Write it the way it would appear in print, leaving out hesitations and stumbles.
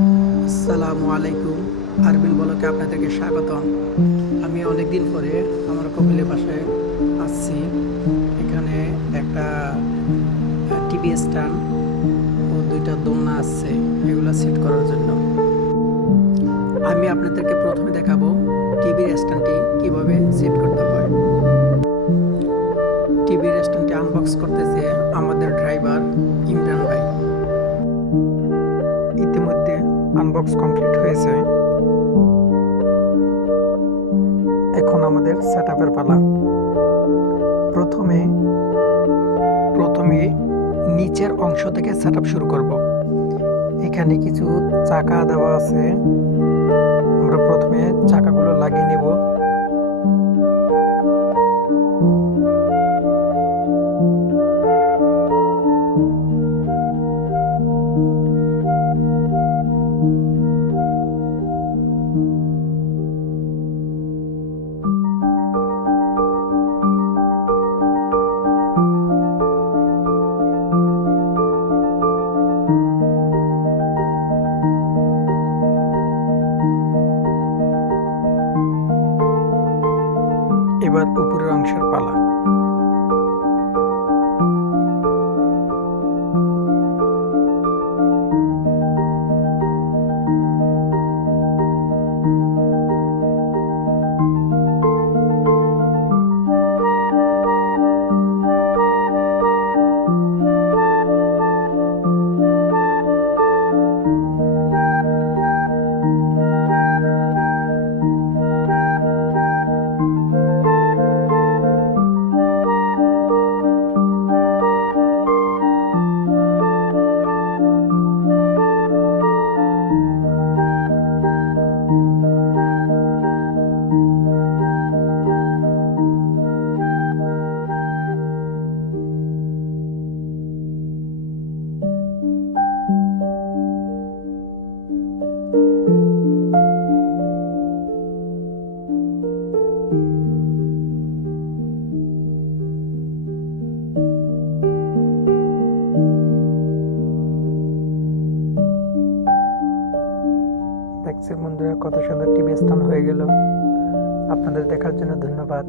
আসসালামু আলাইকুম। আরবিল বলকে আপনাদেরকে স্বাগতম। আমি অনেকদিন পরে আমার কপিলের বাসায় আসছি। এখানে একটা টিভি স্ট্যান্ড ও দুইটা দোলনা আছে, এগুলো সেট করার জন্য। আমি আপনাদেরকে প্রথমে দেখাবো টিভির স্ট্যান্ডটি কিভাবে সেট করতে হয়। টিভির স্ট্যান্ডটি আনবক্স করতেছে আমাদের ড্রাইভার ইমরান ভাই। ইতিমধ্যে আনবক্স কমপ্লিট হয়েছে। এখন আমাদের সেটআপের পালা। প্রথমে প্রথমে নিচের অংশ থেকে সেটআপ শুরু করব। এখানে কিছু চাকা দেওয়া আছে, আমরা প্রথমে চাকাগুলো লাগিয়ে নেব। এবার উপরের অংশের পালা। দেখছেন বন্ধুরা, কত সুন্দর টিভি স্ট্যান্ড হয়ে গেল। আপনাদের দেখার জন্য ধন্যবাদ।